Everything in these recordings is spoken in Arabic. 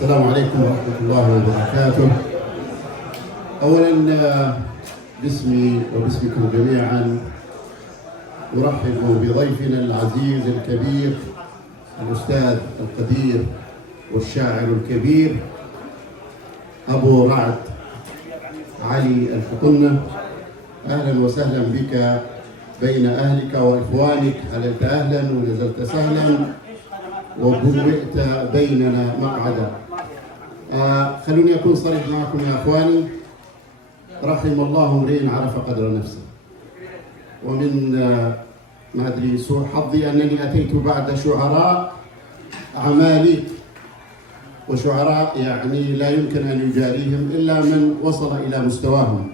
السلام عليكم ورحمة الله وبركاته. أولا باسمي وباسمكم جميعا أرحب بضيفنا العزيز الكبير الأستاذ القدير والشاعر الكبير أبو رعد علي الفطنة. أهلا وسهلا بك بين أهلك وإخوانك. عليت أهلا ونزلت سهلا وبوئت بيننا مقعدا. خلوني أكون صريح معكم يا أخواني. رحم الله امرئ عرف قدر نفسه. ومن ما أدري سوء حظي أنني أتيت بعد شعراء عماليق، وشعراء يعني لا يمكن أن يجاريهم إلا من وصل إلى مستواهم،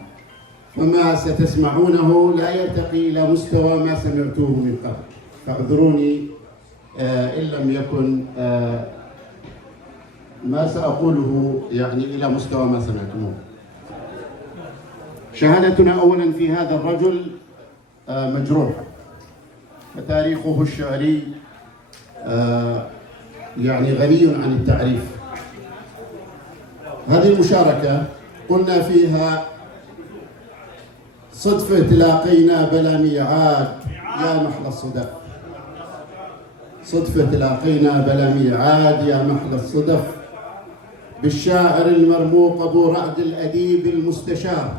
وما ستسمعونه لا يرتقي إلى مستوى ما سمعتوه من قبل، فاعذروني إن لم يكن ما سأقوله يعني إلى مستوى ما سمعتموه. شهادتنا أولا في هذا الرجل مجروح، فتاريخه الشعري يعني غني عن التعريف. هذه المشاركة قلنا فيها صدفة تلاقينا بلا ميعاد يا محلى الصدف. صدفة تلاقينا بلا ميعاد يا محلى الصدف، بالشاعر المرموق أبو رعد الأديب المستشار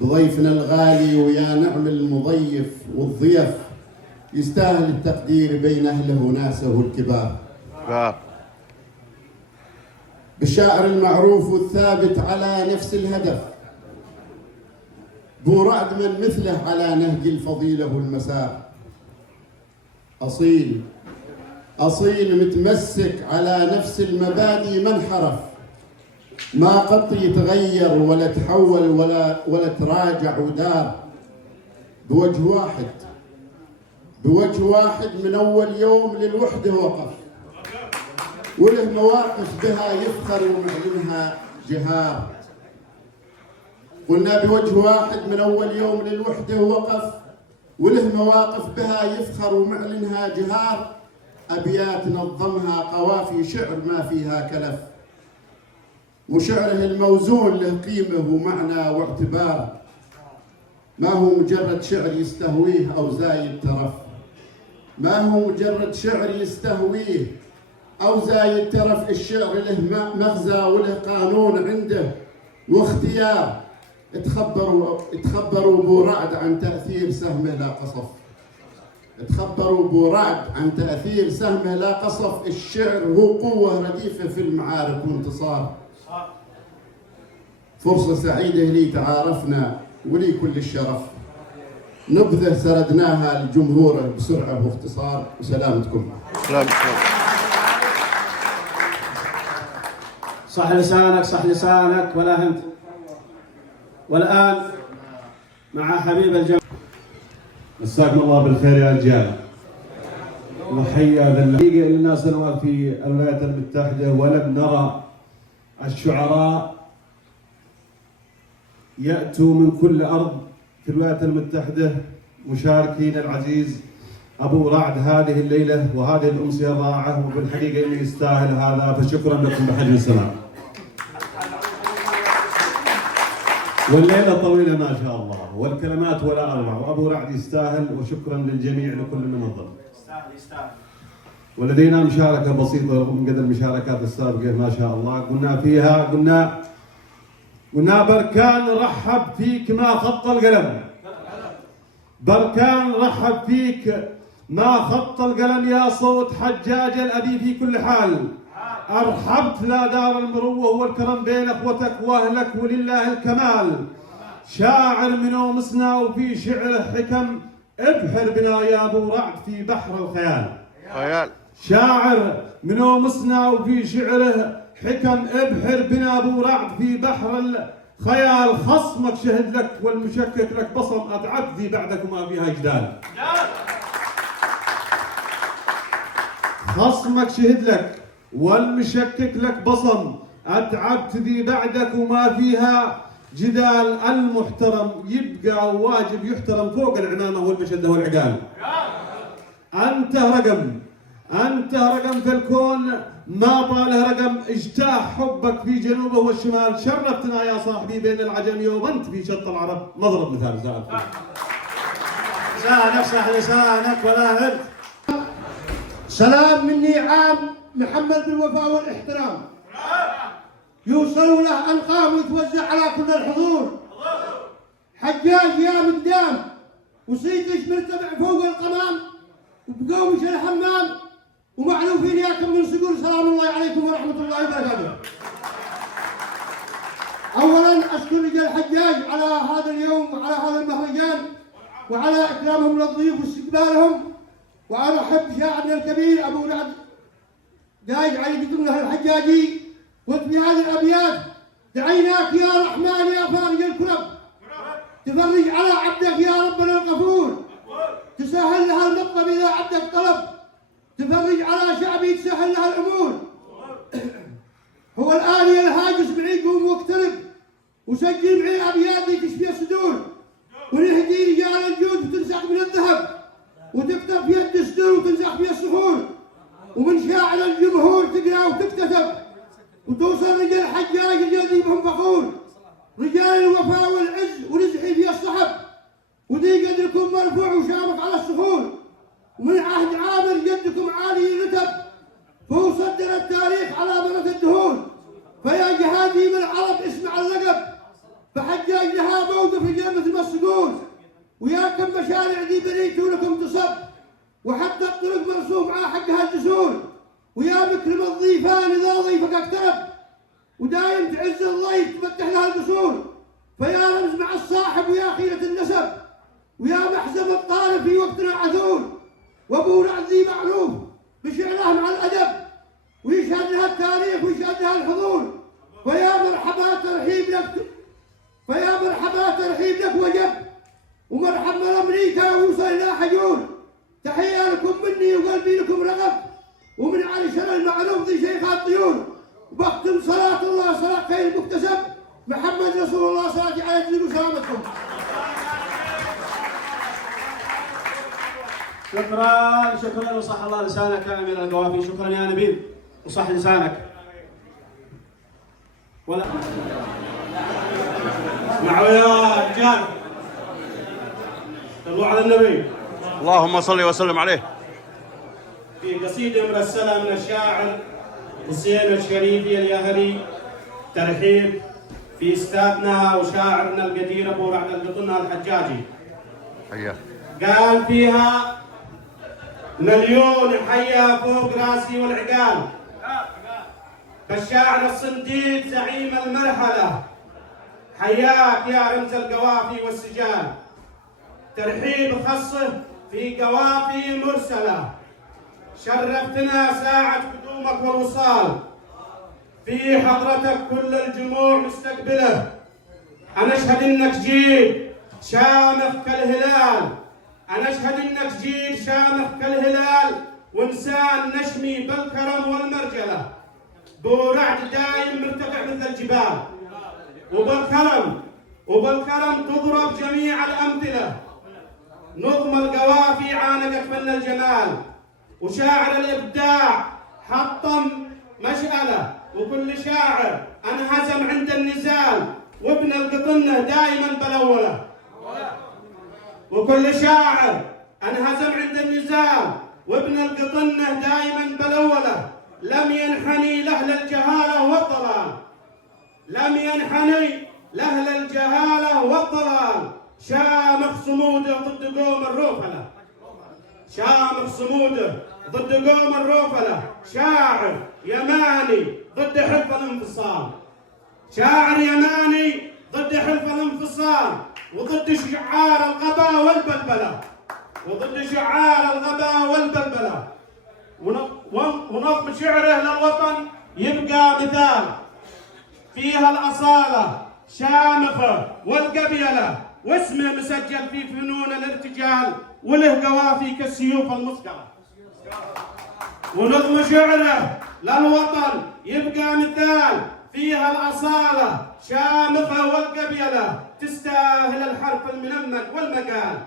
بضيفنا الغالي، ويا نعم المضيف والضيف، يستاهل التقدير بين أهله وناسه الكبار. بالشاعر المعروف والثابت على نفس الهدف، بو رعد من مثله على نهج الفضيلة والمسار. أصيل متمسك على نفس المبادئ، ما انحرف، ما قط يتغير ولا تحول ولا تراجع ودار. بوجه واحد من أول يوم للوحدة وقف، وله مواقف بها يفخر ومعلنها جهار. قلنا بوجه واحد من أول يوم للوحدة وقف، وله مواقف بها يفخر ومعلنها جهار. أبيات نظمها قوافي شعر ما فيها كلف، وشعره الموزون له قيمة ومعنى واعتبار. ما هو مجرد شعر يستهويه أو زايد ترف، ما هو مجرد شعر يستهويه أو زايد ترف. الشعر له مغزى وله قانون عنده واختيار. تخبروا بو رعد عن تأثير سهمه لا قصف. تخبروا بو رعد عن تأثير سهمه لا قصف. الشعر هو قوة رديفة في المعارك وانتصار. فرصة سعيدة لي تعارفنا ولي كل الشرف، نبذة سردناها لجمهوره بسرعة واختصار. وسلامتكم. صح لسانك ولا هنت. والآن مع حبيب الجمع. مساكم الله بالخير يا رجال. وحيا ذا الحقيقة لنا سنوات في الولايات المتحدة ولم نرى الشعراء يأتوا من كل أرض في الولايات المتحدة مشاركين العزيز أبو رعد هذه الليلة وهذه الأمسية الرائعة، وبالحقيقة إنه يستاهل هذا، فشكرا لكم بحجم السلام. والليلة طويلة ما شاء الله والكلمات ولا أروع، وأبو رعد يستاهل، وشكرا للجميع لكل من نظر. يستاهل. ولدينا مشاركة بسيطة رغم قدر المشاركات السابقة ما شاء الله. قلنا فيها قلنا بركان رحب فيك ما خط القلم. بركان رحب فيك ما خط القلم، يا صوت حجاج الأبي في كل حال. أرحبت لا دار المروة والكرم بين أخوتك وأهلك ولله الكمال. شاعر من ومسنا وفي شعره حكم، ابحر بنا يا أبو رعد في بحر الخيال. شاعر من ومسنا وفي شعره حكم، ابحر بنا أبو رعد في بحر الخيال. خصمك شهد لك والمشكك لك بصم، أتعبت ذي بعدك وما فيها جدال. خصمك شهد لك والمشكك لك بصم، أتعبت ذي بعدك وما فيها جدال. المحترم يبقى واجب يحترم فوق العمامة والمشدة والعقال. أنت رقم أنت رقم في الكون، ما طاله رقم. اجتاح حبك في جنوبه والشمال. شرفتنا يا صاحبي بين العجم وأنت في شط العرب. مضرب مثال زاد. لسانك صح لسانك ولا هد. سلام مني عام محمد بالوفاء والاحترام، يوصلوا له ألقام ويتوزع على كل الحضور. حجاج يا مقدام وصيتش مرتفع فوق القمام، وبقومش الحمام، ومعلوفين ياكم من صقور. سلام الله عليكم ورحمة الله وبركاته. أولا أشكر رجال الحجاج على هذا اليوم وعلى هذا المهرجان وعلى إكرامهم للضيوف واستقبالهم. وأرحب شاعرنا الكبير أبو رعد دايج علي قدرنا الحجاجي. قلت في هذه الأبيات: دعيناك يا رحمن يا فارج الكرب، تفرج على عبدك يا ربنا الغفور، تسهل لها المطلب إذا عبدك طلب، تفرج على شعبي تسهل لها الأمور. هو الآن يا الهاجس بعيد قوم واقترب، وسجل معي أبيات تشفي الصدور، ونهدي رجال الجود وتنسق من الذهب، وتكتب فيها الدستور وتنزح فيها الصخور، ومن شاعر الجمهور تقرا وتكتسب، وتوصل رجال الحجاج الذي بهم فخور، رجال الوفاء والعز ونزحي فيها الصحب، ودي قدركم مرفوع وشامخ على الصخور، ومن عهد عامر جدكم عالي الرتب، فهو صدر التاريخ على مرة الدهور. فيا جهادي من العرب اسمع اللقب، فحجاج لها موقف رجال مثل ما الصقور، ويا كم مشاريع ذي بنيتوا لكم تصب، وحتى الطرق مرسوم على حقها الجسور، ويا مكرم الضيفان اذا ضيفك اقترب، ودايم تعز الضيف تفتح لها القصور. فيا رمز مع الصاحب ويا خيرة النسب، ويا محزم الطالب في وقتنا عثور، وابو رعد ذي معروف بشعره مع الادب، ويشهد لها التاريخ ويشهد لها الحضور. فيا مرحبا ترحيب لك، فيا مرحبا ترحيب لك وجب، ومرحبا من امريكا ووصل الى حجور. تحيه لكم مني وقلبي لكم رغب، ومن علي شر المعروف ذي شيخ الطيور. وبختم صلاه الله صلاه خير مكتسب، محمد رسول الله صلاه على جزيل وسلامتكم. شكرا وصح الله لسانك يا امير القوافي. شكرا يا نبيل وصح لسانك. ولا اسمعوا يا رجال، صلوا على النبي. اللهم صل وسلم عليه. في قصيدة مرسلة من الشاعر حسين الشريفي اليهري ترحيب في استاذنا وشاعرنا القدير ابو رعد القطنة الحجاجي. حياه. قال فيها: مليون حيا فوق راسي والعقال، فالشاعر الصنديد زعيم المرحلة، حياك يا رمز القوافي والسجال. ترحيب خاصه في قوافي مرسلة، شرفتنا ساعة قدومك والوصال، في حضرتك كل الجموع مستقبله. أنا أشهد إنك جيل شامخ كالهلال، أنا أشهد إنك جيل شامخ كالهلال، وإنسان نشمي بالكرم والمرجلة. بو رعد دايم مرتفع مثل الجبال، وبالكرم تضرب جميع الأمثلة. نظم القوافي عانقت فن الجمال، وشاعر الإبداع حطم مشألة، وكل شاعر انهزم عند النزال، وابن القطنة دائما بالأولى. وكل شاعر انهزم عند النزال، وابن القطنة دائما بالأولى. لم ينحني لأهل الجهالة والضلال، لم ينحني لأهل الجهالة والضلال. شامخ صموده ضد قوم الروفلة، شامخ صموده ضد قوم الروفلة. شاعر يماني ضد حلف الانفصال، شاعر يماني ضد حلف الانفصال، وضد شعار الغباء والبلبلة، وضد شعار الغباء والبلبلة. ونظم شعره للوطن يبقى مثال، فيها الأصالة شامخة والقبيلة، واسمه مسجل في فنون الارتجال، وله قوافي كالسيوف المصقلة. ونظم شعره للوطن يبقى مثال، فيها الأصالة شامخة والقبيلة، تستاهل الحرف المنمق والمقال،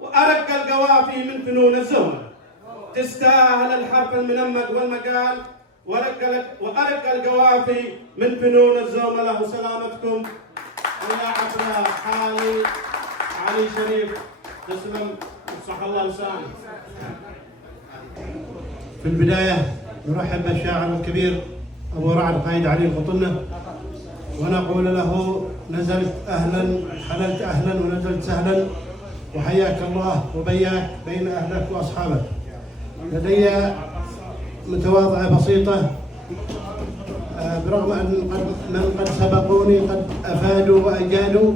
وأرق القوافي من فنون الزهرة. تستاهل الحرف المنمق والمقال وأرق القوافي من فنون الزوملة. وسلامتكم اللاعب علي شريف. تسلم صح الله لسانك. في البداية نرحب بالشاعر الكبير أبو رعد قايد علي القطنة ونقول له نزلت أهلا، حللت أهلا ونزلت سهلا، وحياك الله وبياك بين أهلك وأصحابك. لدي متواضعة بسيطة، برغم أن من قد سبقوني قد أفادوا وأجادوا،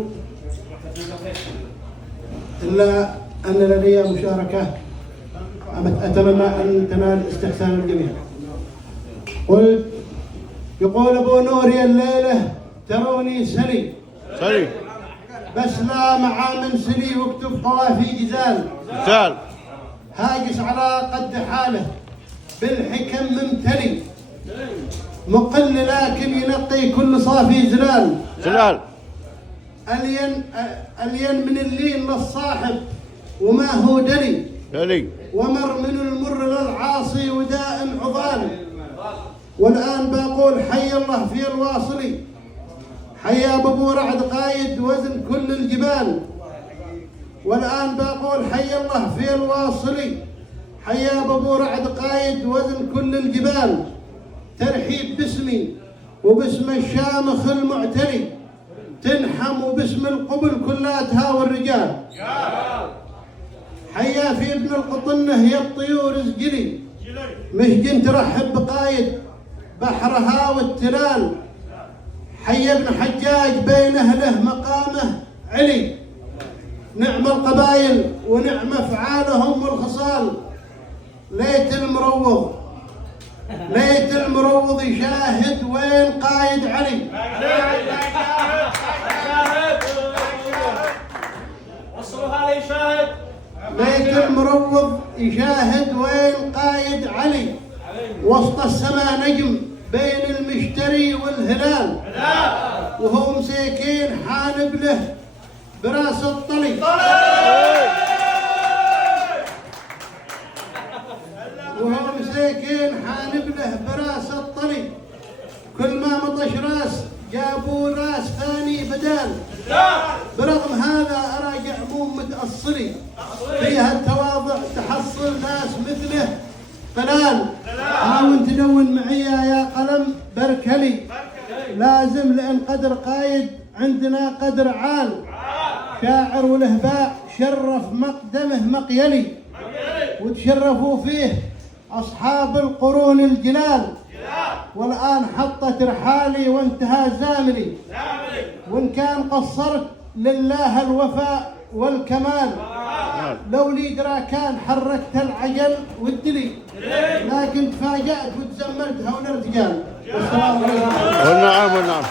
إلا أن لدي مشاركة أتمنى أن تنال استحسان الجميع. قلت يقول أبو نوري الليلة تروني سلي بس لا مع من سلي واكتب قوافي جزال هاجس على قد حاله بالحكم ممتلي مقل لكن ينقي كل صافي زلال ألين من اللين للصاحب وما هو دلي ومر من المر للعاصي ودائم عضال. والآن بقول حي الله في الواصلي، حيا أبو رعد قايد وزن كل الجبال. والآن بقول حي الله في الواصلي، حيا أبو رعد قايد وزن كل الجبال. ترحيب باسمي وباسم الشامخ المعتلي، تنحم وباسم القبل كلاتها والرجال. حيا في ابن القطنة يا الطيور اسجلي، مش جن ترحب بقايد بحرها والتلال. حيا ابن حجاج بين اهله مقامه علي، نعم القبائل ونعم افعالهم والخصال. ليت المروض يشاهد وين قايد علي. ليت المروض يشاهد وين قايد علي، وسط السماء نجم بين المشتري والهلال. وهو مسيكين حانب له براس الطلي، وهو مسيكين حانب له براس الطلي. كل ما مطش راس جابوا راس ثاني بدال. برغم هذا أراجع مو متأصلي، فيها التواضع تحصل ناس مثله قلال. حاول تدون معي يا قلم بركلي، لازم لأن قدر قايد عندنا قدر عال. شاعر والهباء شرف مقدمه مقيلي، وتشرفوا فيه أصحاب القرون الجلال. والآن حطت رحالي وانتهى زاملي، وإن كان قصرت لله الوفاء والكمال. لو لي درا كان حركت العجل والدلي، لكن تفاجأت وتزملت هون الرجال. والسلام عليكم. والنعم.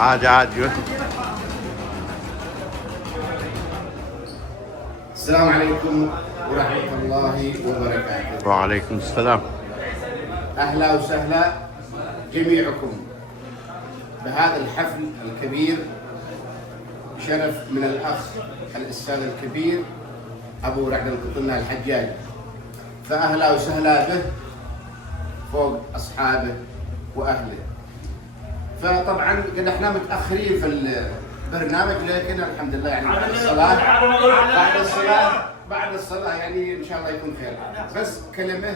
عادي. السلام عليكم ورحمة الله وبركاته. وعليكم السلام. أهلا وسهلا جميعكم بهذا الحفل الكبير. شرف من الأخ الأستاذ الكبير أبو رعد القطنة الحجاج، فأهلا وسهلا به فوق أصحابه وأهله. فطبعا قد احنا متأخرين في البرنامج، لكن الحمد لله يعني بعد الصلاة يعني إن شاء الله يكون خير. بس كلمة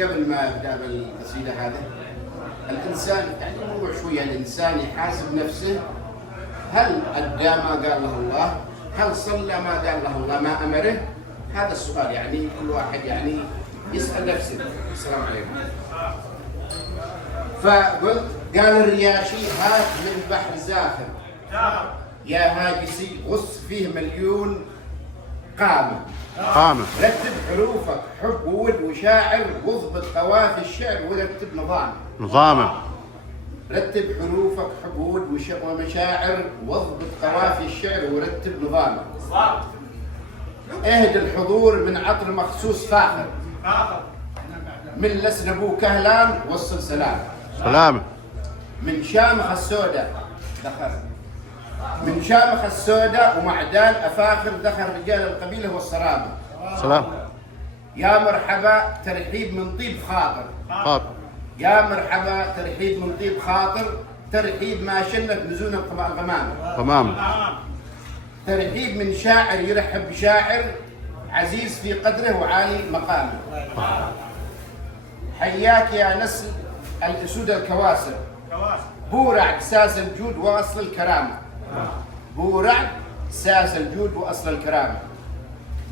قبل ما أبدأ بالقصيدة هذه. الإنسان يعني الموضوع شوية، الإنسان يحاسب نفسه، هل أدى ما قال له الله؟ هل صلى ما قال له الله ما أمره؟ هذا السؤال يعني كل واحد يعني يسأل نفسه. السلام عليكم. فقلت قال الرياشي هات من بحر زاخر يا هاجسي غص فيه مليون قامة. رتب حروفك حب وود وشاعر، واضبط قوافي الشعر ورتب نظامه. رتب حروفك حب وود ومشاعر، واضبط قوافي الشعر ورتب نظامه. اهد الحضور من عطر مخصوص فاخر، من لسن ابو كهلان وصل سلام. سلام. من شامخ السوداء دخل، من شامخ السوداء ومعدان افاخر دخل رجال القبيله والصرامه. سلام. يا مرحبا ترحيب من طيب خاطر. خاطر. يا مرحبا ترحيب من طيب خاطر، ترحيب ما شنت نزول الغمام. تمام. ترحيب من شاعر يرحب بشاعر عزيز في قدره وعالي مقامه. حياك يا نسل الاسود الكواسر، بورع ساس الجود واصل الكرامه. بورع ساس الجود واصل الكرامه.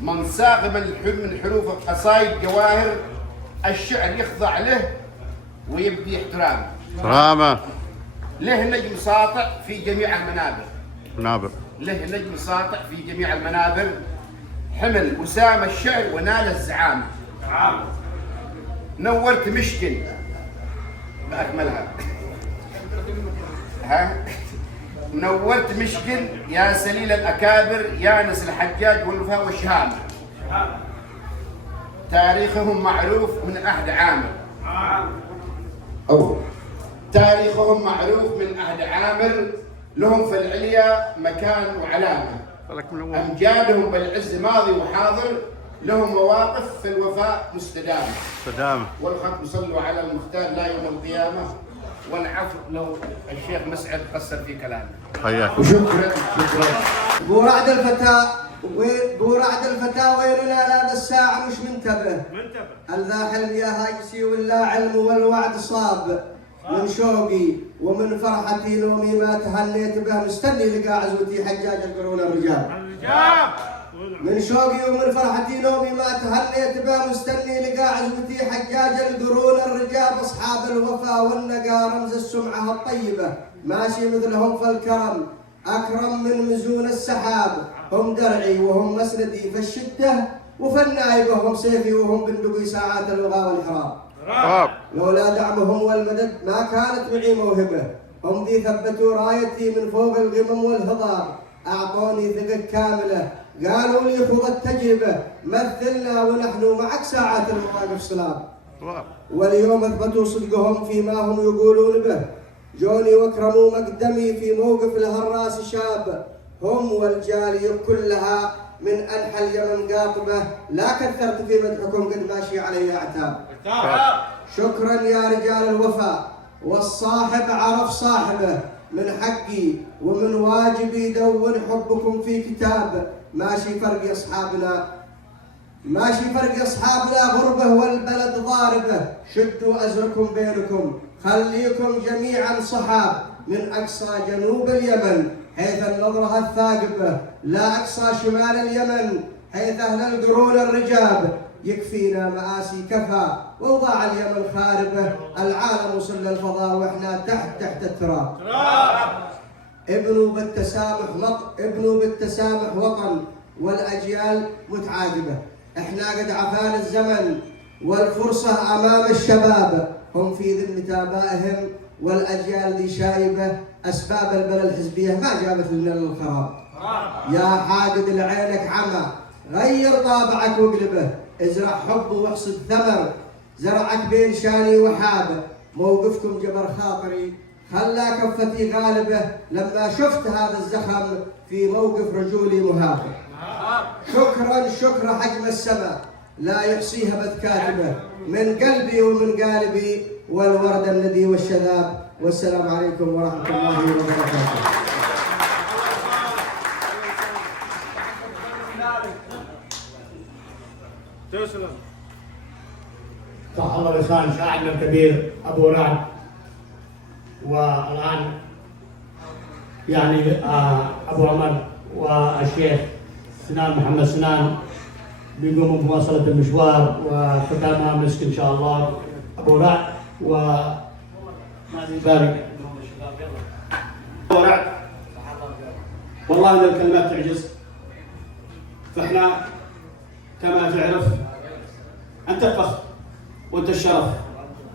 من صاغ من حروف القصايد جواهر، الشعر يخضع له ويبدي احترامه. سلامة. له نجم ساطع في جميع المنابر. منابر. له نجم ساطع في جميع المنابر، حمل وسام الشعر ونال الزعامة. نورت مشكل بأكملها. ها نورت مشكل يا سليل الأكابر، يانس الحجاج والوفاء والشهامة. تاريخهم معروف من عهد عامر. تاريخهم معروف من عهد عامر، لهم في العليا مكان وعلامة. أمجادهم بالعز ماضي وحاضر، لهم مواقف في الوفاء مستدامة. مستدامة. والختم صلوا على المختار لا يوم القيامة. والعفو لو الشيخ مسعد قصر في كلامه. حياك. وشكرا. بورعد الفتى بورعد الفتى ويلنا لا الساعة مش منتبه. الذا حلم يا هاجسي ولا علم والوعد صاب. من شوقي ومن فرحتي نومي ما تهنيت به، مستني لقاء عزوتي حجاج القرون الرجال. من شوقي ومن فرحتي نومي ما تهنيت به، مستني لقاء عزوتي حجاج القرون الرجال. اصحاب الوفا والنقا رمز السمعه الطيبه، ماشي مثلهم في الكرم اكرم من مزون السحاب. هم درعي وهم مسندي في الشده، وفي النايبه هم سيفي وهم بندقي ساعات الوغى والحرام. لولا دعمهم والمدد ما كانت معي موهبه، هم ذي ثبتوا رايتي من فوق الغمم والهضاب. اعطوني ثقه كامله قالوا لي خذ التجربه، مثلنا ونحن معك ساعات المواقف صلاب. واليوم اثبتوا صدقهم فيما هم يقولون به، جوني واكرموا مقدمي في موقف الهراس شاب. هم والجاليه كلها من انحى اليمن قاطبه، لا كثرت في مدحكم قد ماشي علي اعتاب. شكرا يا رجال الوفاء، والصاحب عرف صاحبه، من حقي ومن واجبي دون حبكم في كتاب. ماشي فرق اصحابنا ماشي فرق اصحابنا غربه والبلد ضاربه، شدوا ازركم بينكم خليكم جميعا صحاب. من اقصى جنوب اليمن حيث النظره الثاقبه، لا اقصى شمال اليمن حيث اهل القرون الرجاب. يكفينا مآسي كفى ووضع اليمن خاربه، العالم وصل للفضاء واحنا تحت التراب. ابنوا بالتسامح وطن والاجيال متعاقبه. احنا قد عفانا الزمن والفرصه امام الشباب، هم في ذمه ابائهم والاجيال ذي شايبه. اسباب البلى الحزبيه ما جابت لنا الخراب. يا حاقد لعينك عمى غير طابعك واقلبه، ازرع حب واحصد ثمر زرعك بين شاني وحابه. موقفكم جبر خاطري خلى كفتي غالبه، لما شفت هذا الزخم في موقف رجولي مهابه. شكرا حجم السماء لا يحصيها بث كاتبه، من قلبي ومن قالبي والورد الندي والشذاب. والسلام عليكم ورحمه الله وبركاته. صح الله لسان شاعرنا الكبير ابو رعد. والان يعني ابو عمر والشيخ سنان محمد سنان بيقوموا بمواصله المشوار، وختامها مسك ان شاء الله ابو رعد. وما يبارك ابو رعد والله ان الكلمات تعجز. فاحنا كما تعرف انت الفخر وانت الشرف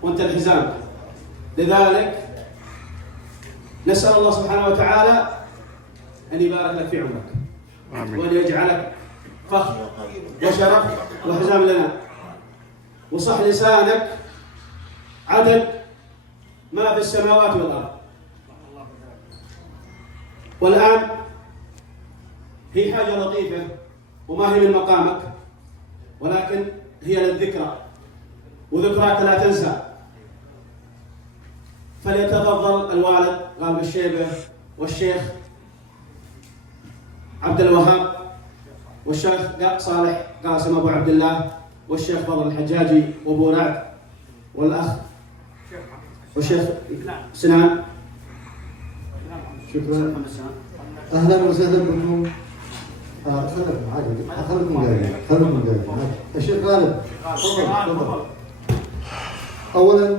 وانت الحزام، لذلك نسال الله سبحانه وتعالى ان يبارك لك في عمرك، وان يجعلك فخر وشرف وحزام لنا. وصح لسانك عدد ما في السماوات والأرض. والآن هي حاجة لطيفة وما هي من مقامك، ولكن هي للذكرى، وذكراك لا تنسى. فليتفضل الوالد غالب الشيبة والشيخ عبد الوهاب والشيخ صالح قاسم أبو عبد الله والشيخ فضل الحجاجي وأبو رعد والأخ والشيخ سنان. شكرا. اهلا وسهلا بكم. خلكم قاعدين. الشيخ غالب تفضل. اولا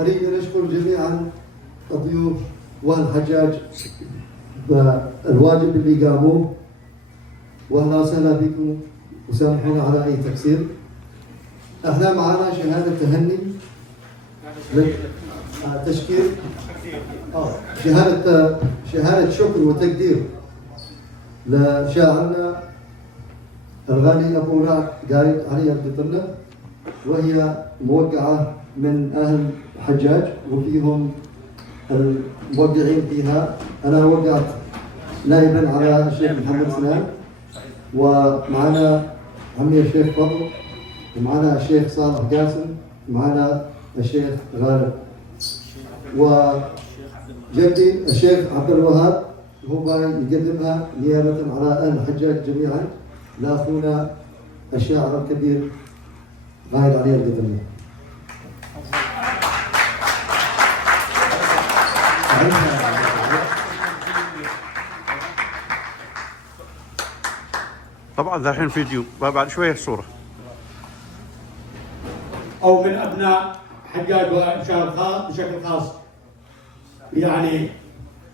اريد ان اشكر جميعا الضيوف والحجاج بالواجب اللي قاموه، واهلا وسهلا بكم وسامحونا على اي تقصير. احنا معنا شهاده تهني تشكير شهادة شكر وتقدير لشاعرنا الغالي أبو رعد قايد علي القطرنة، وهي موقعة من أهل الحجاج وفيهم الموقعين فيها. أنا وقعت نائبا على الشيخ محمد سنان، ومعنا عمي الشيخ فضل، ومعنا الشيخ صالح قاسم، ومعنا الشيخ غالب، وجدي الشيخ عبد الوهاب هو يقدمها نيابة على أهل الحجاج جميعا لأخونا الشاعر الكبير غايد علي القطرنة. طبعا ذا الحين فيديو، بعد شوية الصورة. أو من أبناء حجاج وشاعر بشكل خاص، يعني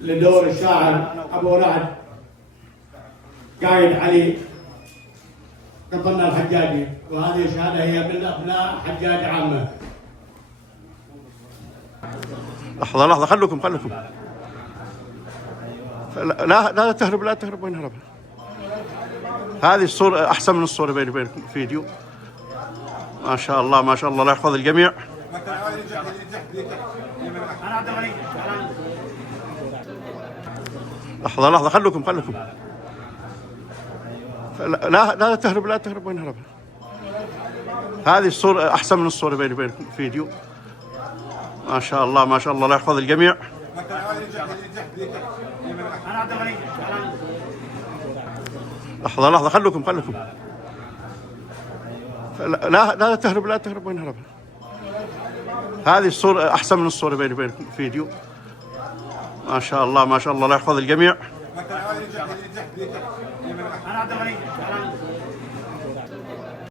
لدور الشاعر أبو رعد قايد علي قطرنة الحجاجي، وهذه الشهادة هي من أبناء حجاج عامة. لحظة خلكم لا تهرب وين هرب. هذه الصورة أحسن من الصورة بيني وبينكم فيديو. ما شاء الله الله يحفظ الجميع. لحظة خلكم لا تهرب وين هرب. هذه الصورة أحسن من الصورة بيني وبينكم فيديو. ما شاء الله الله يحفظ الجميع. لحظة خلكم لا تهرب وين هرب. هذه الصورة أحسن من الصورة بيني وبينكم فيديو. ما شاء الله الله يحفظ الجميع.